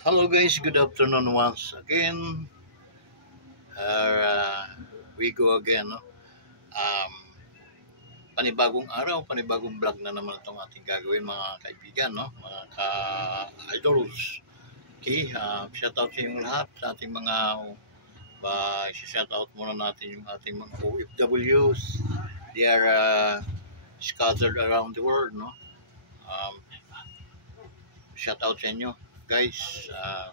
Hello guys, good afternoon once again. Uh, we go again. No? Um, Panibagong araw, panibagong vlog na naman itong ating gagawin mga kaibigan, no? Mga ka-idols. Okay, shout out sa inyong lahat sa ating mga shout out muna natin yung ating mga OFWs. They are scattered around the world, no? Um, Shout out sa inyo guys,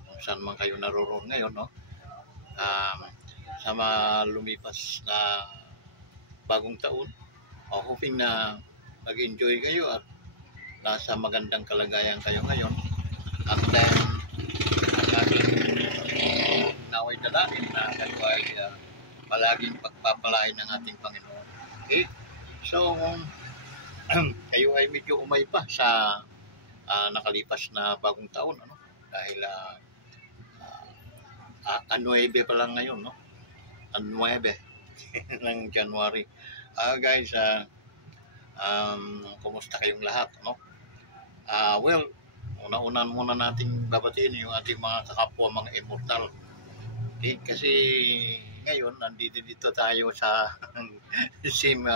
kung saan man kayo naroon ngayon, no? um, sa mga lumipas na bagong taon. Hoping na mag-enjoy kayo at nasa magandang kalagayan kayo ngayon. And then, ang ating naway dalangin na kayo ay palaging pagpapalain ng ating Panginoon. Okay? So, kayo ay medyo umay pa sa nakalipas na bagong taon. Ano? Dahil 9 pa lang ngayon, no? 9 ng January. Guys, kumusta kayong lahat, no? Well, una-una muna nating babatiin yung ating mga kakapwa, mga immortal. Okay? Kasi ngayon, nandito tayo sa same,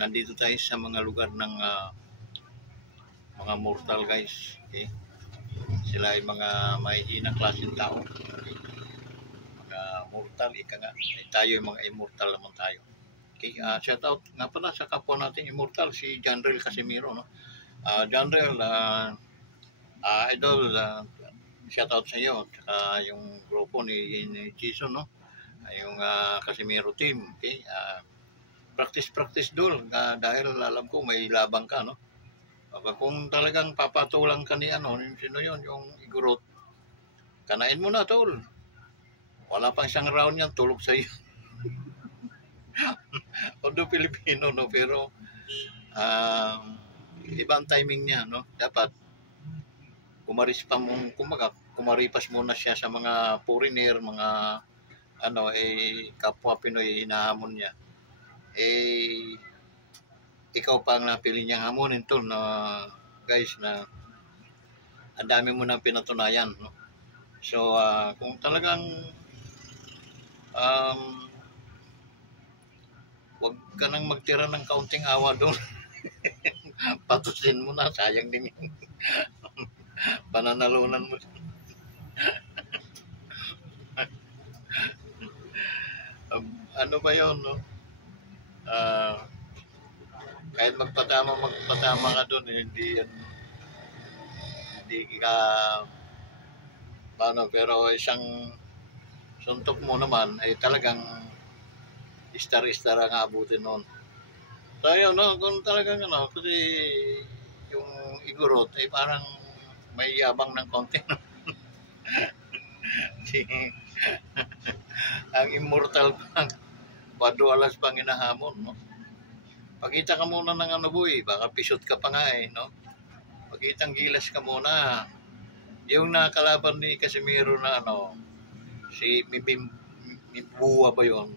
nandito tayo sa mga lugar ng mga mortal, guys. Okay? Sila ay mga mahihinang klaseng tao. Okay? Mortal, ika nga. Tayo yung mga immortal naman tayo. Okay, shout out nga pala sa kapwa natin immortal, si Janrel Casimiro, no? Janrel, idol, shout out sa iyo. Saka yung grupo ni Jason, no? Yung Casimiro team. Okay, practice dul, dahil alam ko may labang ka, no? Kung talagang papatulang ka ni sino yun, yung Igorot, kanain mo na, tol. Wala pang isang round yan, tulog sa iyo. Although Pilipino, no, pero ibang timing niya, no. Dapat kumaripas muna siya sa mga foreigner, mga kapwa Pinoy hinahamon niya. Ikaw pa ang napili niyang hamonin, tol, na guys, na ang dami mo nang pinatunayan, no. So kung talagang wag ka nang magtira ng kaunting awa doon. Patusin mo na, sayang din yung pananalunan mo. Ano ba yun, no? Kahit magpatama ka doon, hindi ka paano, pero isang suntok mo naman ay talagang istar ang abutin noon. So yun, no, kung talagang kasi yung Igorot ay parang may yabang ng konti, no? Ang immortal pang padualas pang inahamon, no? Pagkita ka muna ng boy, baka pisot ka pa nga no? Pagkitang gilas ka muna. Yung nakalaban ni Casimiro na si Mibua ba yun?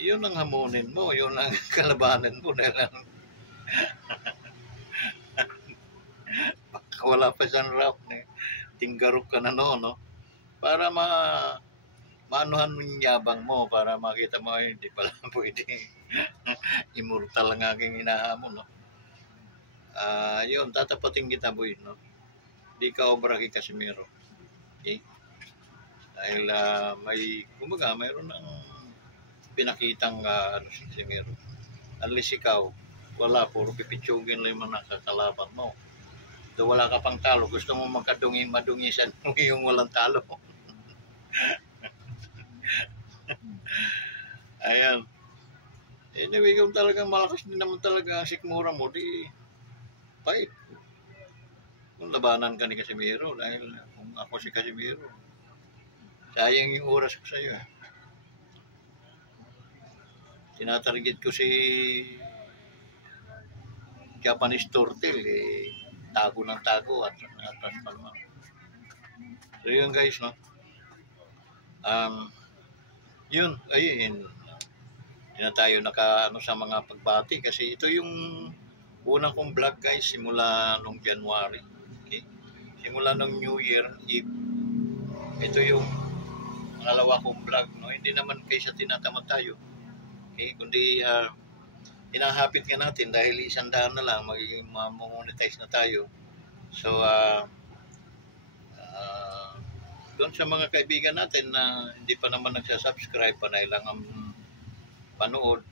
Yun ang hamunin mo, yun ang kalabanan mo na wala pa siyang round tinggarok ka na no? Para maanuhan mo yung yabang mo, para makita mo hindi pala pwede. Immortal ang aking inahamon, no? Yun, tatapating kita, boy, no? Di ka obra kay Casimiro. Okay? Dahil mayroon ng pinakitang si Casimiro. At least ikaw, wala, puro pipitsugin lang yung nakakalaban mo. Do wala ka pang talo, gusto mo madungisan mo yung walang talo. Ayan. Anyway, kung talagang malakas din naman talaga ang sikmura mo, di fight. Kung labanan ka ni Casimiro, dahil kung ako si Casimiro, sayang yung oras ko sa iyo. Tinatarget ko si Japanese Turtle, tago ng tago at atas pa naman. So yun guys, no? Yun, ayun. Hindi na tayo sa mga pagbati kasi ito yung Una kong vlog guys, simula nung January. Okay? Simula nung New Year Eve. Ito yung pangalawa kong vlog. No? Hindi naman kaysa tinatamad tayo. Okay? Kundi hinahapit ka natin dahil 100 na lang, magiging monetize na tayo. So, doon sa mga kaibigan natin na hindi pa naman nagsasubscribe, panay lang ang panood,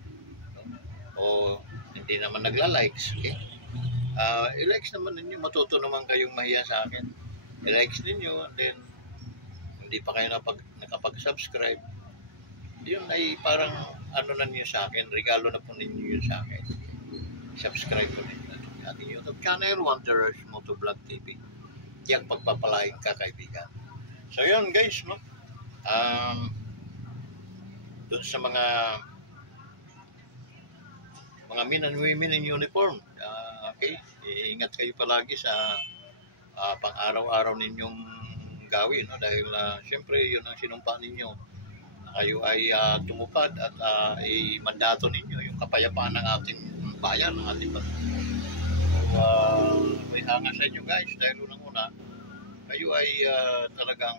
o hindi naman nagla-likes, okay? I-likes naman ninyo, matuto naman kayong mahiya sa akin. I-likes ninyo, and then hindi pa kayo nakapag-subscribe. Yun ay parang ano na niyo sa akin, regalo na po ninyo yun sa akin. Subscribe po ninyo ang ating YouTube channel, Wanderers Motovlog TV. Diyak pagpapalain ka, kaibigan. So yun guys, no? Doon sa mga men and women in uniform, okay, iingat kayo palagi sa pang-araw-araw ninyong gawin, no? Dahil siyempre yun ang sinumpa ninyo, kayo ay tumupad at i-mandato ninyo yung kapayapaan ng ating bayan, ng ating bayan. So, may hanga sa inyo guys, dahil unang-una kayo ay talagang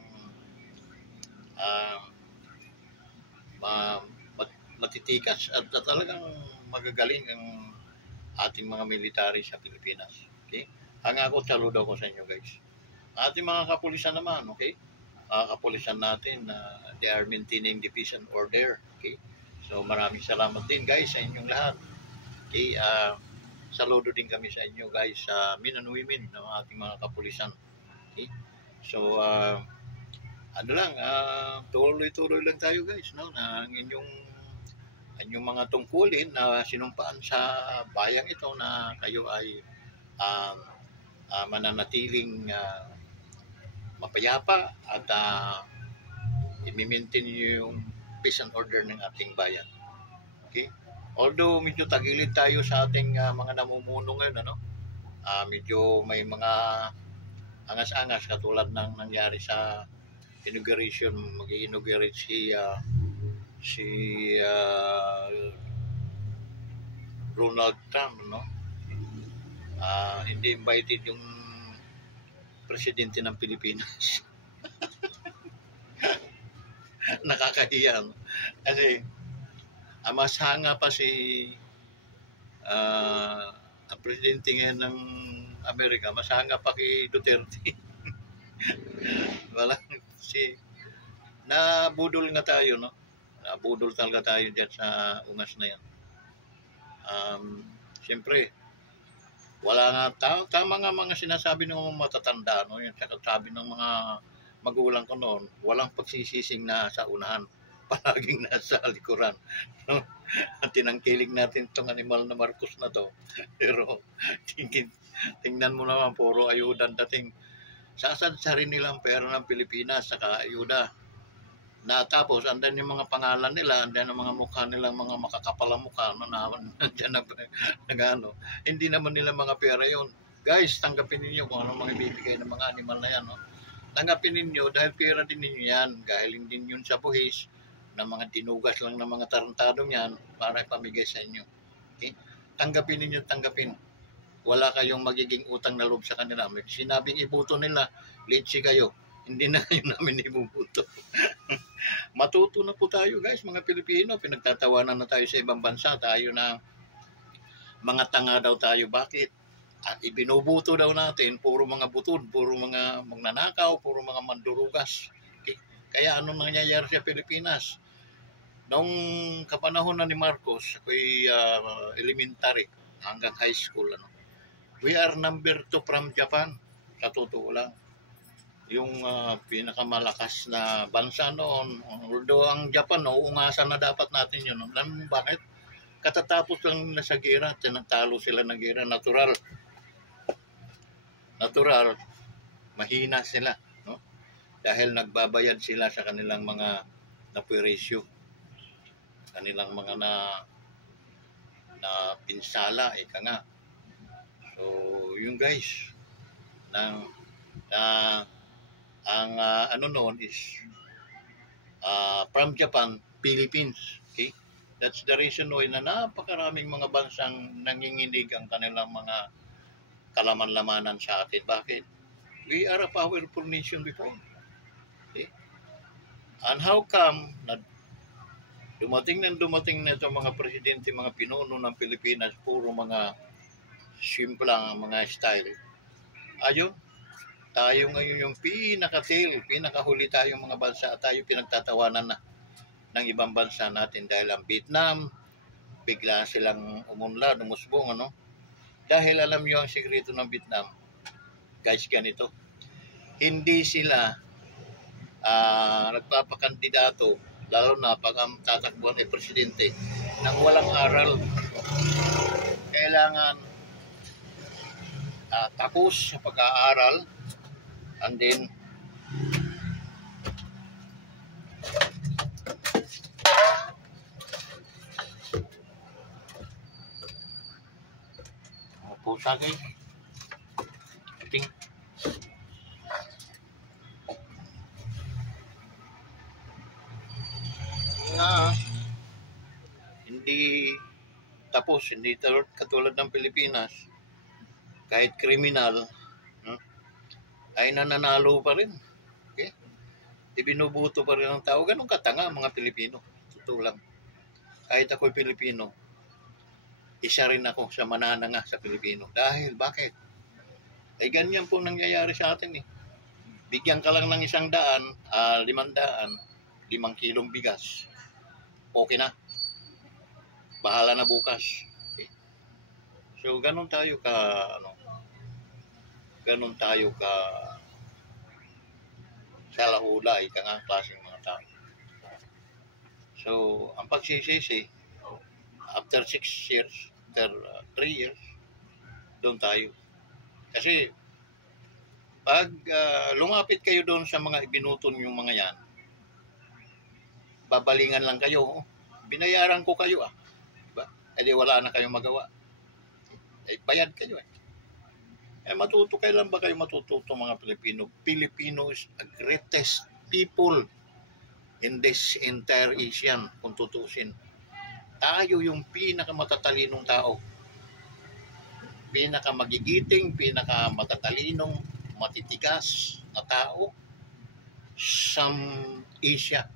matitikas at talagang magagaling ang ating mga military sa Pilipinas. Okay? Hanga ko, saludo ko sa inyo guys. Ating mga kapulisan naman, okay? Kapulisan natin, they are maintaining the peace and order. Okay? So maraming salamat din guys sa inyong lahat. Okay? Saludo din kami sa inyo guys, men and women ng ating mga kapulisan. Okay? So tuloy-tuloy lang tayo guys, no? Na ang inyong mga tungkulin na sinumpaan sa bayang ito, na kayo ay mananatiling mapayapa at i-maintain nyo yung peace and order ng ating bayan. Okay? Although medyo tagilid tayo sa ating mga namumuno ngayon, ano? Medyo may mga angas-angas katulad ng nangyari sa inauguration. Mag-i-inaugurate si Donald Trump, no? Hindi invited yung presidente ng Pilipinas. Nakakahiya, no? Kasi mas hanga pa si ang presidente ngayon ng Amerika, mas hanga pa kay Duterte. Walang nabudol nga tayo, no? Nabudol talaga tayo dyan sa ungas na yan. Siyempre, wala nga, tama nga mga sinasabi ng mga matatanda, no? Yung sabi ng mga magulang ko noon, walang pagsisising na sa unahan, palaging nasa likuran, no? At tinangkilig natin itong animal na Marcos na to, pero tingnan mo naman, puro ayudan dating. Sasadsarin nilang pera ng Pilipinas saka ayuda. Na tapos andan yung mga pangalan nila, andan yung mga mukha nilang mga makakapalang mukha, no, na nandiyan nagano. Hindi naman nila mga pera yon. Guys, tanggapin niyo kung anong mga ibibigay ng mga animal na yan, no? Tanggapin niyo dahil pera din niyo yan. Galing din yun sa buhis ng mga tinugas lang ng mga tarantadong yan para ipamigay sa inyo. Okay? Tanggapin niyo, tanggapin. Wala kayong magiging utang na loob sa kanila. May sinabing ibuto nila, litsi kayo. Hindi na kayo namin ibubuto. Matuto na po tayo guys, mga Pilipino. Pinagtatawanan na tayo sa ibang bansa. Tayo na mga tanga daw tayo. Bakit? At ibinubuto daw natin, puro mga butod, puro mga magnanakaw, puro mga mandurugas. Okay? Kaya anong nangyayari sa Pilipinas? Noong kapanahon na ni Marcos, ako'y elementary hanggang high school, ano? We are number 2 from Japan. Sa totoo lang. Yung pinakamalakas na bansa noon. Although ang Japan, uungasan na dapat natin yun. Alam mo bakit? Katatapos lang nila sa gera. Tinatalo sila ng gera. Natural. Mahina sila. No? Dahil nagbabayad sila sa kanilang mga napuresyo. Kanilang mga na pinsala. Ika nga. So, yung guys, ang ano noon is from Japan, Philippines. Okay? That's the reason why na napakaraming mga bansang nanginginig ang kanilang mga kalaman-lamanan sa atin. Bakit? We are a powerful nation before. Okay? And how come na dumating na itong mga presidente, mga pinuno ng Pilipinas, puro mga simplang mga style. Ayun, tayo ngayon yung pinakahuli tayong mga bansa at tayo pinagtatawanan na ng ibang bansa natin dahil ang Vietnam, bigla silang umunlad, umusbong, ano? Dahil alam nyo ang sikreto ng Vietnam, guys, ganito. Hindi sila nagpapakandidato, lalo na pag ang tatakbuhan ay presidente, nang walang aral. Kailangan tapos sa pag-aaral, and then pusa guys, ting na hindi tapos, hindi katulad ng Pilipinas, kahit kriminal, no, ay nananalo pa rin. Okay? Ibinubuto pa rin ang tao. Ganun katanga mga Pilipino. Totoo lang. Kahit ako'y Pilipino, isa rin ako sa manananga sa Pilipino. Dahil, bakit? Ay ganyan po nangyayari sa atin eh. Bigyan ka lang ng 100, 500, 5 kilong bigas. Okay na. Bahala na bukas. Okay? So, ganun tayo ka salaula, ika nga klaseng mga tao. So, ang pagsisisi, after 6 years, after 3 years, doon tayo. Kasi, pag lumapit kayo doon sa mga ibinuton yung mga yan, babalingan lang kayo. Binayaran ko kayo diba? E di wala na kayong magawa. Eh, bayad kayo kailan ba kayo matututo mga Pilipino? Filipino is the greatest people in this entire Asian, kung tutusin. Tayo yung pinakamatalinong tao. Pinakamagigiting, pinakamatalinong, matitigas na tao sa Asia.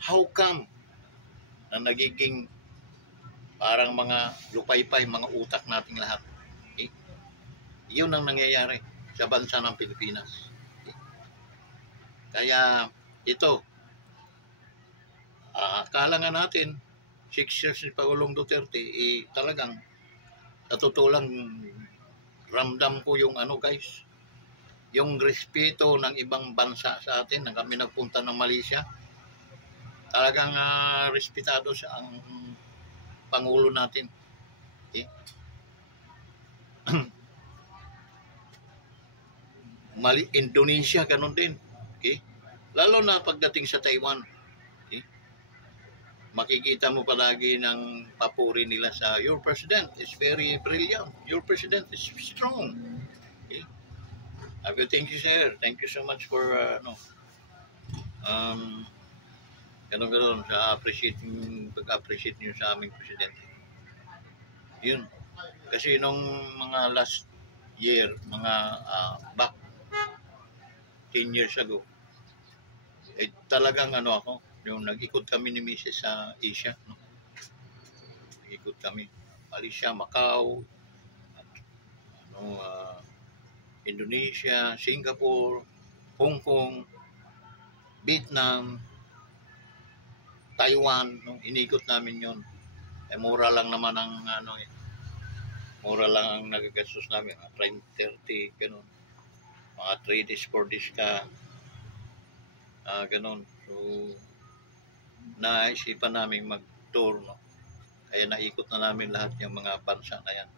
How come na nagiging parang mga lupaypay, mga utak nating lahat? Okay? Yun ang nangyayari sa bansa ng Pilipinas. Okay? Kaya ito, akala nga natin 6 years ni Pangulong Duterte, talagang natutulang ramdam ko yung guys, yung respeto ng ibang bansa sa atin, na kami nagpunta ng Malaysia, talagang respetado sa ang Pangulo natin. Okay? Indonesia, ganun din. Okay? Lalo na pagdating sa Taiwan. Okay? Makikita mo palagi ng papuri nila sa your president is very brilliant. Your president is strong. Okay? Thank you, sir. Thank you so much for ganun sa pag-appreciate niyo sa aming presidente. Yun. Kasi nung mga last year, mga back 10 years ago, talagang ako, yung nag-ikot kami ni Mrs. sa Asia, no? Nag-ikot kami. Malaysia, Macau, Indonesia, Singapore, Hong Kong, Vietnam, Taiwan, no? Inikot namin yun. Mura lang naman ang mura lang ang nagagastos namin, 30, ganun. Mga 3 days, 4 days ka, ganun. So, naisipan namin mag-tour, no? Kaya naikot na namin lahat yung mga bansa na yan.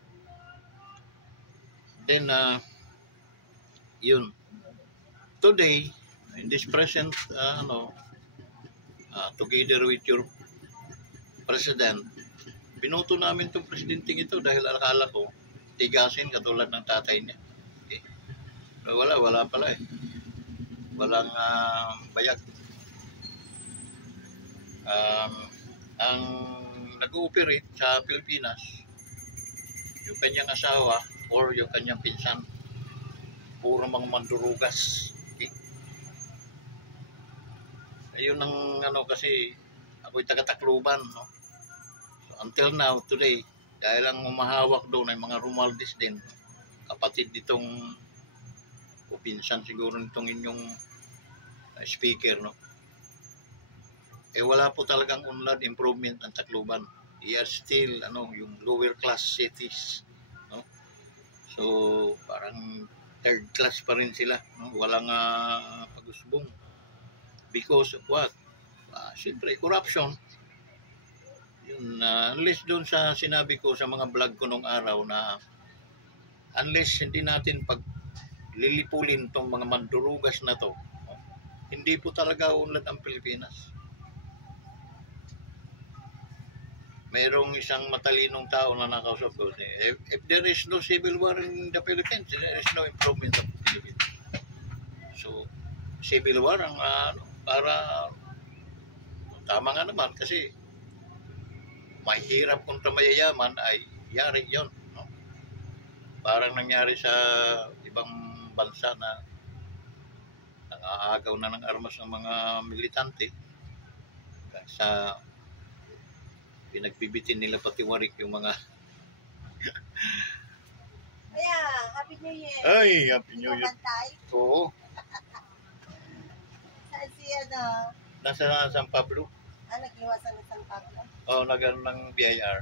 Then, yun. Today, in this present, together with your president, binoto namin itong presidenting ito dahil akala ko tigasin katulad ng tatay niya. Okay? Wala pala Walang bayag. ang nag-ooperate sa Pilipinas, yung kanyang asawa or yung kanyang pinsan, puro mga mandurugas. Okay? Ayun ang ano kasi, ako'y taga-Tacloban. No? So, until now, today, dahil ang umahawak doon ay mga Romualdez din, kapatid nitong o pinsan siguro nitong inyong speaker, no? Eh wala po talagang unlad improvement ang Tacloban. They are still yung lower class cities, no? So parang third class pa rin sila, no? Walang pag-usbong because of what? Siyempre corruption. Yun, unless doon sa sinabi ko sa mga vlog ko nung araw na unless hindi natin pag lilipulin tong mga mandurugas na to, no? Hindi po talaga unlad ang Pilipinas. Mayroong isang matalinong tao na nakausap ko. If there is no civil war in the Philippines, there is no improvement of the Philippines. So, civil war ang para tama nga naman kasi mahirap kontra mayayaman ay yari yon, no? Parang nangyari sa ibang bansa na nangaagaw na ng armas ng mga militante sa pinagbibitin nila pati warik yung mga Happy New Year. Ay, Happy New Year. Oo. Saan si Nasa San Pablo. Nagliwasan ng San Pablo. Oo, nagano ng BIR.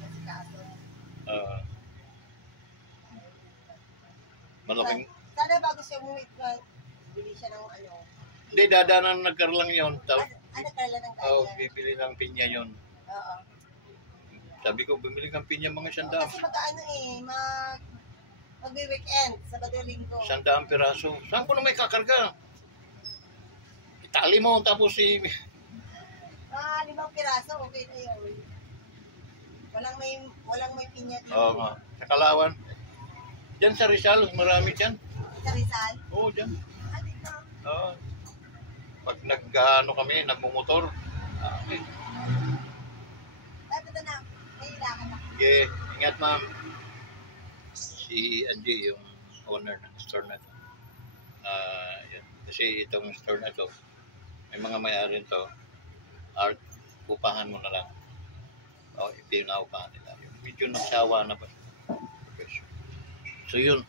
Kasi kaso. Malaking. Sana bago siya umuwi, bili siya ng Hindi, dadanan nagkaroon lang yun. Nagkaroon ng kanya. Bibili ng pinya yun. Oo. Sabi ko, bumili kang pinya mga Kasi mag-weekend, Sabado, Linggo. 100 piraso. Saan ko na may kakarga? Itali mo, tapos 5 piraso, okay na yun. Walang may pinya dito. Oo nga. Sa Kalawan. Diyan sa Rizal, marami dyan. Sa Rizal? Oo, dyan. Dito. Oo. Pag kami, nagmumotor. Okay. Dapat na, kailangan na. Yeah, ingat ma'am. Si Angie, yung owner ng store na ito. Yan. Kasi itong store na ito, may mga may-ari to, art, upahan mo na lang. O, pinaupahan nila. Yung medyo nagsawa na ba? So yun.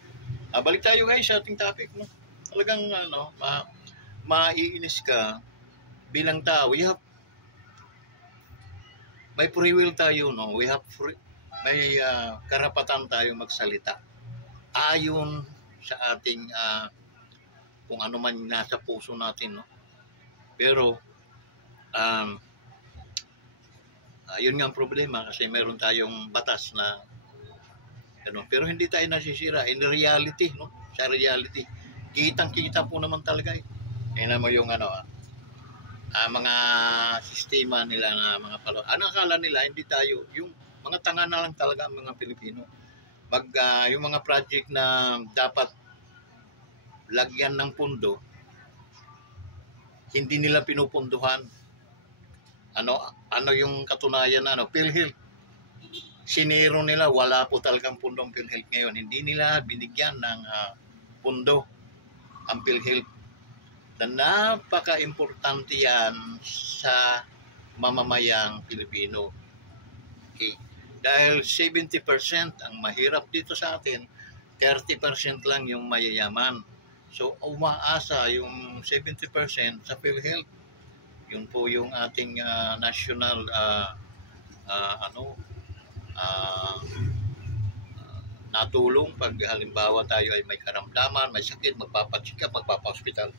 Balik tayo guys sa ating topic. No? Talagang maiinis ka bilang tao. May free will tayo, no? May karapatan tayo magsalita ayon sa ating kung ano man nasa puso natin, no? Pero yun nga ang problema kasi meron tayong batas na ganun. Pero hindi tayo nasisira in reality, no? Sa reality, kitang-kita po naman talaga eh. Tingnan mo yung mga sistema nila na mga palo. Akala nila hindi tayo, yung mga tanga na lang talaga ang mga Pilipino. Yung mga project na dapat lagyan ng pundo, hindi nila pinupunduhan. Ano yung katunayan PhilHealth. Siniro nila, wala po talagang pundong PhilHealth ngayon. Hindi nila binigyan ng pundo ang PhilHealth. Na napaka-importante yan sa mamamayang Pilipino. Okay. Dahil 70% ang mahirap dito sa atin, 30% lang yung mayayaman. So, umaasa yung 70% sa PhilHealth. Yun po yung ating national natulong pag halimbawa tayo ay may karamdaman, may sakit, magpapacheck up, magpapa-hospital.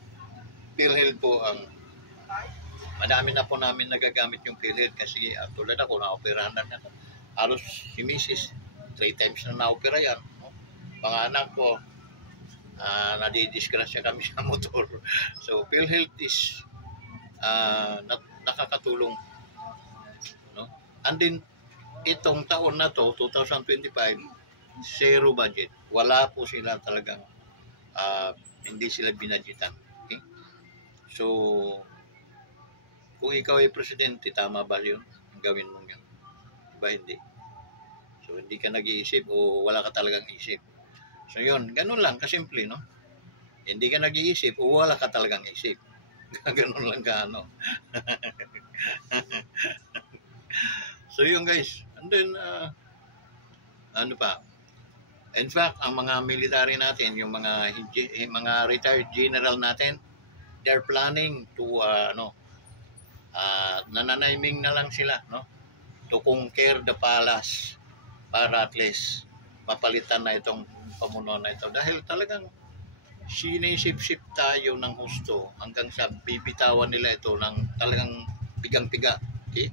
PhilHealth po ang madami na po namin nagagamit yung PhilHealth kasi tulad ako na-operahan na natin. Halos si Mrs. 3 times na na-opera yan. No? Mga anak ko nadidisgrasya kami sa motor. So PhilHealth is nakakatulong, no? And then itong taon na to 2025 zero budget. Wala po sila talagang hindi sila binadgetan. Okay? So Kung ikaw ay presidente, tama ba yun? Gawin mo yun. Diba hindi? So, hindi ka nag-iisip o wala ka talagang isip. So, yun. Ganun lang, kasimple, no? Hindi ka nag-iisip o wala ka talagang isip. Ganun lang ka, ano. So, yun, guys. And then, ano pa? In fact, ang mga military natin, yung mga retired general natin, they're planning to, nananiming na lang sila, no? To conquer the palace para at least mapalitan na itong pamuno na ito. Dahil talagang sinisip-sip tayo ng husto hanggang sa bibitawan nila ito ng talagang pigang-piga. Okay?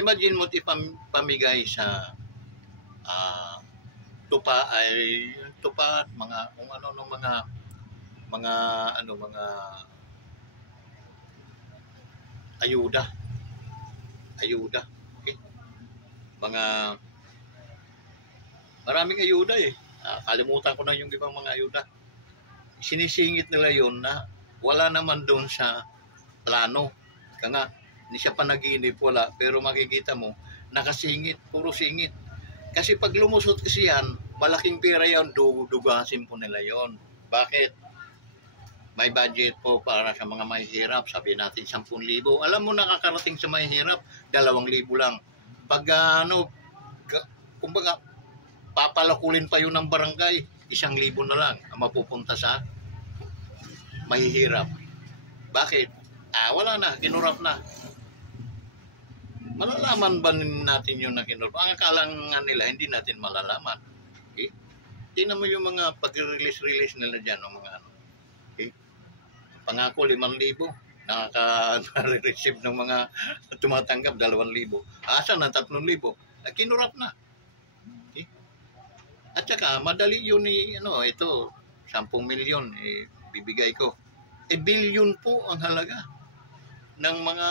Imagine mo ipamigay sa tupa at mga kung ano ng mga ayuda. Okay? Maraming ayuda eh. Kalimutan ko na yung ibang mga ayuda. Sinisingit nila yun na wala naman doon sa plano. Kaya nga, hindi siya panaginip, wala. Pero makikita mo, nakasingit, puro singit. Kasi pag lumusot kasi yan, malaking pera yan, dugasin po nila yon. Bakit? May budget po para sa mga mahihirap, sabi natin 10,000. Alam mo, nakakarating sa mahihirap, 2,000 lang. Pag kumbaga, papalakulin pa yun ng barangay, 1,000 na lang ang mapupunta sa mahihirap. Bakit? Wala na, kinurap na. Malalaman ba natin yun na kinurap? Ang akala nga nila, hindi natin malalaman. Okay? Tingnan mo yung mga pag-release nila dyan, ng mga ano. Okay? Pangako, 5,000. Nakaka-receive ng mga tumatanggap, 2,000. Asa na 3,000? Kinurap na. Okay? At saka, madali yun ito, 10 milyon, bibigay ko. Billion po ang halaga ng mga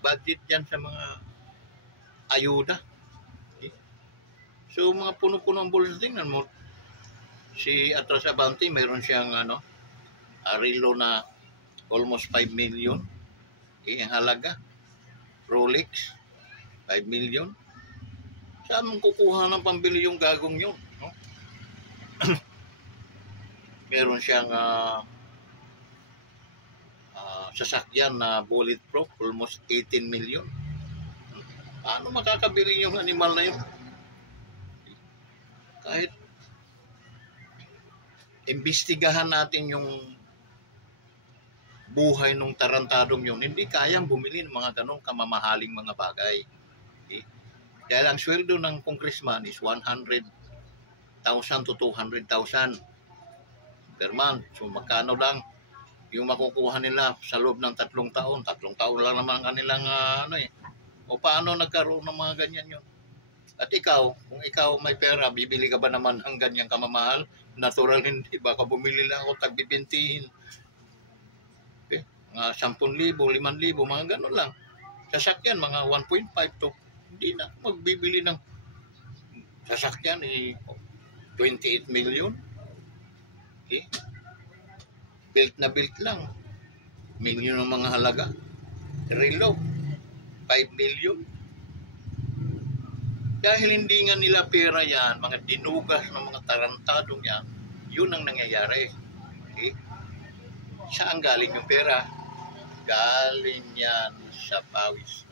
budget dyan sa mga ayuda. Okay? So, mga puno-puno ang bulsa, tingnan mo. Si Atras Abante, mayroon siyang relo na almost 5 million. Okay, ang halaga. Rolex, 5 million. Saan mong kukuha ng pambili yung gagong yun? No? Meron siyang sasakyan na bulletproof, almost 18 million. Paano makakabili yung animal na yun? Kahit imbestigahan natin yung buhay ng tarantadong yun, hindi kayang bumili ng mga ganong kamamahaling mga bagay. Okay? Dahil ang sweldo ng congressman is 100,000 to 200,000 per month. So magkano lang yung makukuha nila sa loob ng 3 taon. 3 taon lang naman ang kanilang O paano nagkaroon ng mga ganyan yun? At ikaw, kung ikaw may pera, bibili ka ba naman ng ganyang kamamahal? Natural hindi. Baka bumili lang ako, tagbibintihin. Okay? Mga 10,000, 5,000, mga ganun lang. Sasakyan, mga 1.5 to. Hindi na magbibili ng sasakyan, 28 million. Okay? Built na built lang. Million ng mga halaga. Relo, 5 million. Dahil hindi nga nila pera yan, mga dinugas ng mga tarantadong yan, yun ang nangyayari. Okay? Saan galing yung pera? Galing yan sa pawis.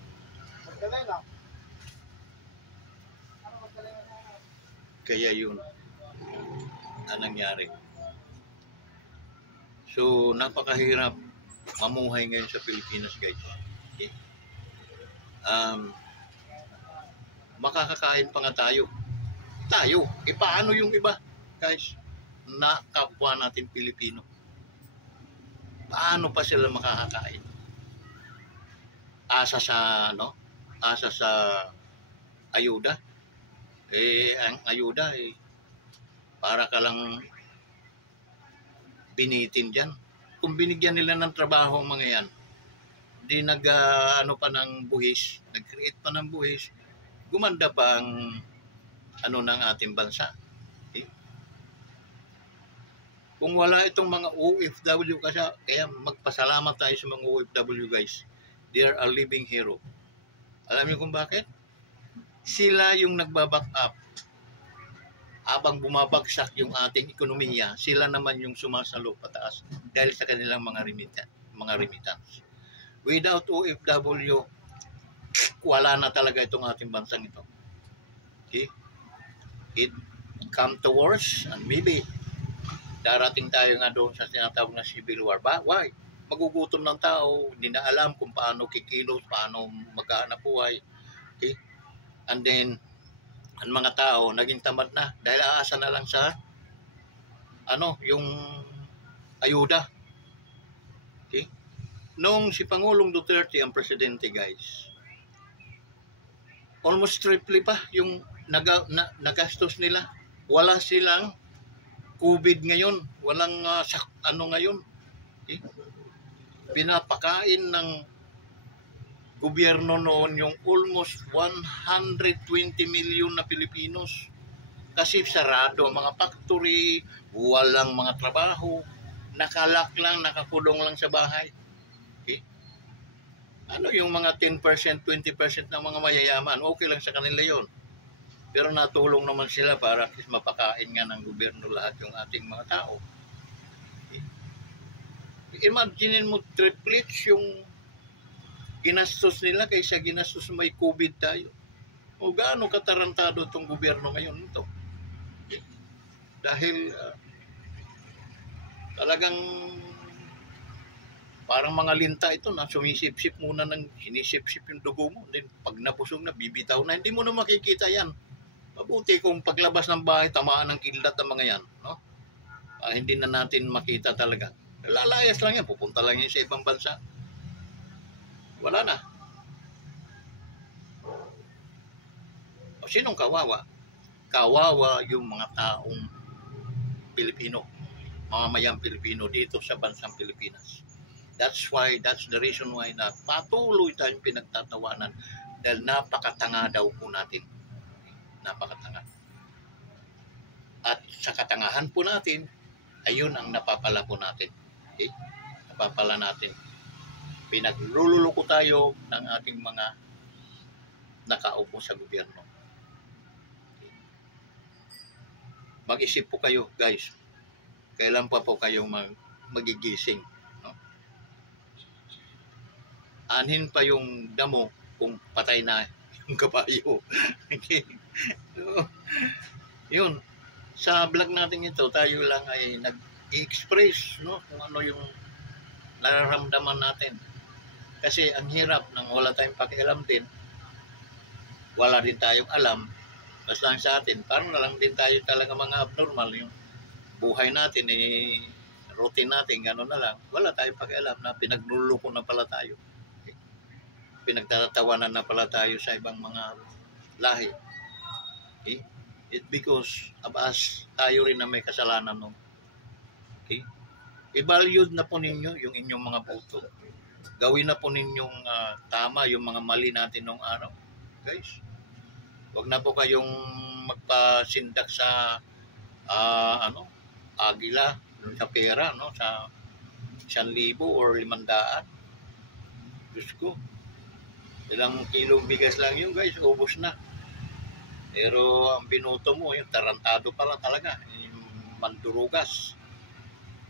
Kaya yun ang nangyari. So, napakahirap mamuhay ngayon sa Pilipinas, guys. Okay? Makakakain pa nga tayo. Paano yung iba, guys, na kapwa natin Pilipino? Paano pa sila makakakain? Asa sa ayuda. Ang ayuda, para ka lang binitin dyan. Kung binigyan nila ng trabaho ang mga yan, di pa ng buhis, nag-create pa ng buhis, gumanda pa ang ng ating bansa. Okay? Kung wala itong mga OFW, kaya magpasalamat tayo sa mga OFW, guys. they are a living hero. Alam niyo kung bakit? Sila yung nagbaback up. Habang bumabagsak yung ating ekonomiya, sila naman yung sumasalo pataas dahil sa kanilang mga remittance. Without OFW, wala na talaga itong ating bansang ito. Okay? It come to worse and maybe darating tayo nga doon sa tinatawag na civil war. Why? Magugutom ng tao, hindi na alam kung paano kikilos, paano maghahanap buhay. Okay? And then, ang mga tao naging tamad na dahil aasa na lang sa yung ayuda. Okay? Noong si Pangulong Duterte ang presidente, guys, almost triple pa yung nagastos nila. Wala silang COVID ngayon, walang ngayon. Okay? Pinapakain ng gobyerno noon yung almost 120 million na Pilipinos. Kasi sarado ang mga factory, walang mga trabaho, nakalak lang, nakakulong lang sa bahay. Okay? Ano yung mga 10%, 20% ng mga mayayaman, okay lang sa kanila yon. Pero natulong naman sila para mapakain nga ng gobyerno lahat yung ating mga tao. Okay? Imagine mo triplets yung ginastos nila kaysa ginastos may COVID tayo. O gaano katarantado itong gobyerno ngayon ito? Okay? Dahil talagang parang mga linta ito na sumisip-sip muna sinisip-sip yung dugo mo. Then pag nabusog na, bibitaw na. Hindi mo na makikita yan. Mabuti kung paglabas ng bahay, tamaan ng kidlat ng mga yan. No? Hindi na natin makita talaga. Lalayas lang yan. Pupunta lang yan sa ibang bansa. Wala na. O, sinong kawawa? Kawawa yung mga taong Pilipino. Mamamayang Pilipino dito sa bansang Pilipinas. That's the reason why na patuloy tayong pinagtatawanan dahil napakatanga daw po natin. Napakatanga. At sa katangahan po natin, ayun ang napapala po natin. Okay? Napapala natin. Pinaglululuko tayo ng ating mga nakaupo sa gobyerno. Okay? Mag-isip po kayo, guys. Kailan pa po kayong magigising? No? Anhin pa yung damo kung patay na yung kabayo. Okay? So, yun. Sa vlog natin ito, tayo lang ay nag-express, no, kung ano yung nararamdaman natin. Kasi ang hirap nang wala tayong pakialam din, wala din tayong alam, basta lang sa atin, parang na lang din tayo talaga mga abnormal, yung buhay natin, routine natin, gano'n na lang, wala tayong pakialam na pinagluluko na pala tayo. Okay? Pinagtatawanan na pala tayo sa ibang mga lahi. Okay? It because of us, tayo rin na may kasalanan nun. Okay? I-valued na po ninyo yung inyong mga boto. Gawin na po ninyong tama yung mga mali natin nung araw. Guys, wag na po kayong magpasindak sa agila, sa pera, no, sa 1,000 or 500. Diyos ko, ilang kilong bigas lang yun, guys, ubos na. Pero ang binoto mo, yung tarantado pala talaga, yung mandurugas.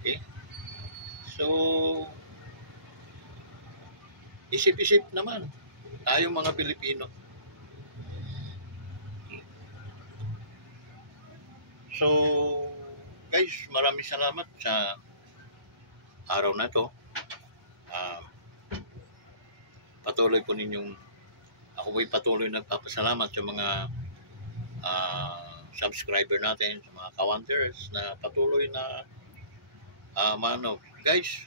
Okay? So, isip-isip naman tayo mga Pilipino. So, guys, maraming salamat sa araw na to. Patuloy po ninyong, ako po'y patuloy nagpapasalamat sa mga subscriber natin, sa mga kawanters na patuloy na guys,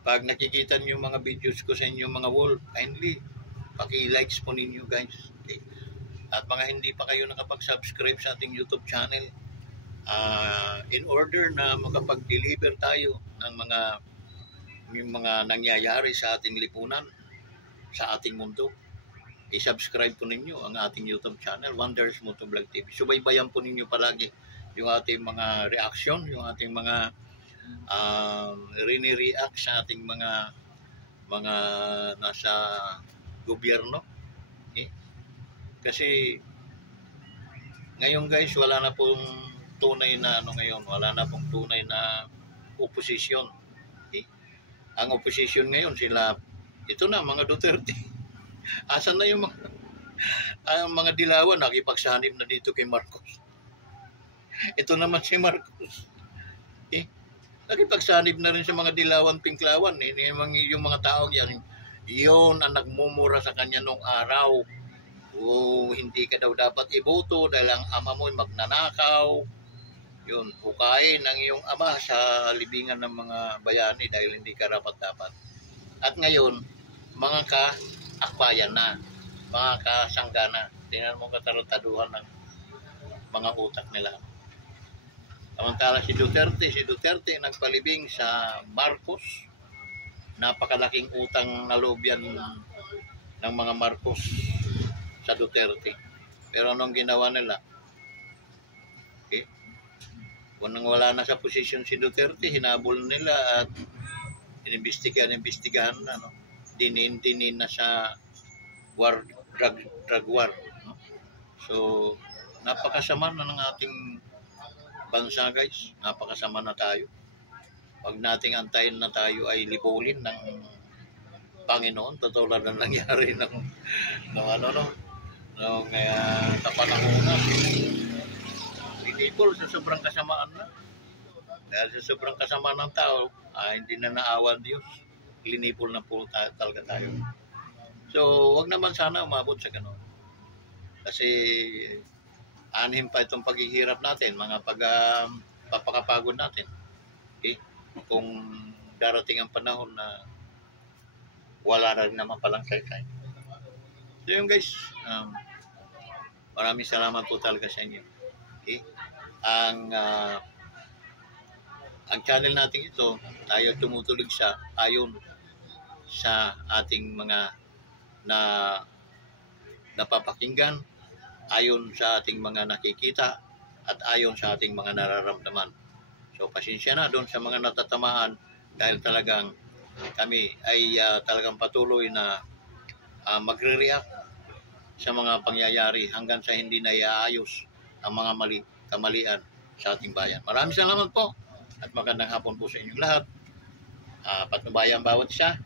pag nakikita niyo yung mga videos ko sa inyong mga wall, kindly paki-likes po ninyo, guys. Okay? At mga hindi pa kayo nakapag-subscribe sa ating YouTube channel, in order na makapag-deliver tayo ng yung mga nangyayari sa ating lipunan, sa ating mundo, i-subscribe po ninyo ang ating YouTube channel, Wonders Motovlog TV. Subaybayan po ninyo palagi yung ating mga reaction, yung ating mga rini-react sa ating mga mga nasa gobyerno. Kasi ngayon guys, wala na pong tunay na ngayon, wala na pong tunay na oposisyon. Ang oposisyon ngayon sila, ito na mga Duterte. Asan na yung ang mga dilawan, nakipagsanib na dito kay Marcos. Ito naman si Marcos. Nakipagsanib na rin sa mga dilawan, pinklawan. Yung mga tao yan, yun ang nagmumura sa kanya nung araw. Hindi ka daw dapat iboto dahil ang ama mo ay magnanakaw. Yun, hukayin ang iyong ama sa libingan ng mga bayani dahil hindi ka rapat-dapat. At ngayon, mga kaakbayan na, mga kasanggana, tingnan mo katarataduhan ng mga utak nila. Samantala si Duterte nagpalibing sa Marcos. Napakalaking utang na loob yan ng mga Marcos sa Duterte. Pero anong ginawa nila? Kung wala na sa posisyon si Duterte, hinabol nila at inimbestigahan na. Dinin na sa drug war. So, napakasama na ng ating bansa guys. Napakasama na tayo. Huwag nating antayin na tayo ay libulin ng Panginoon. Tutulad na nangyari ng sa panahon na. People sa sobrang kasamaan na. Dahil sa sobrang kasamaan ng tao, hindi na naawan Diyos. Linipol na po talaga tayo. So, wag naman sana umabot sa ganun. Kasi, anhin pa itong paghihirap natin, mga papakapagod natin. Kung darating ang panahon na wala na rin naman palang kay-kay. So, yun guys, maraming salamat po talaga sa inyo. Ang channel natin ito, tayo tumutulig sa ayon sa ating mga napapakinggan, ayon sa ating mga nakikita, at ayon sa ating mga nararamdaman. So pasensya na doon sa mga natatamaan dahil talagang kami ay talagang patuloy na magre-react sa mga pangyayari hanggang sa hindi na iaayos ang mga kamalian sa ating bayan. Maraming salamat po at magandang hapon po sa inyong lahat. Patnubayan bawat isa.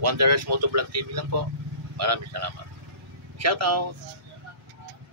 Wanderers Motovlog TV lang po. Maraming salamat. Shout out!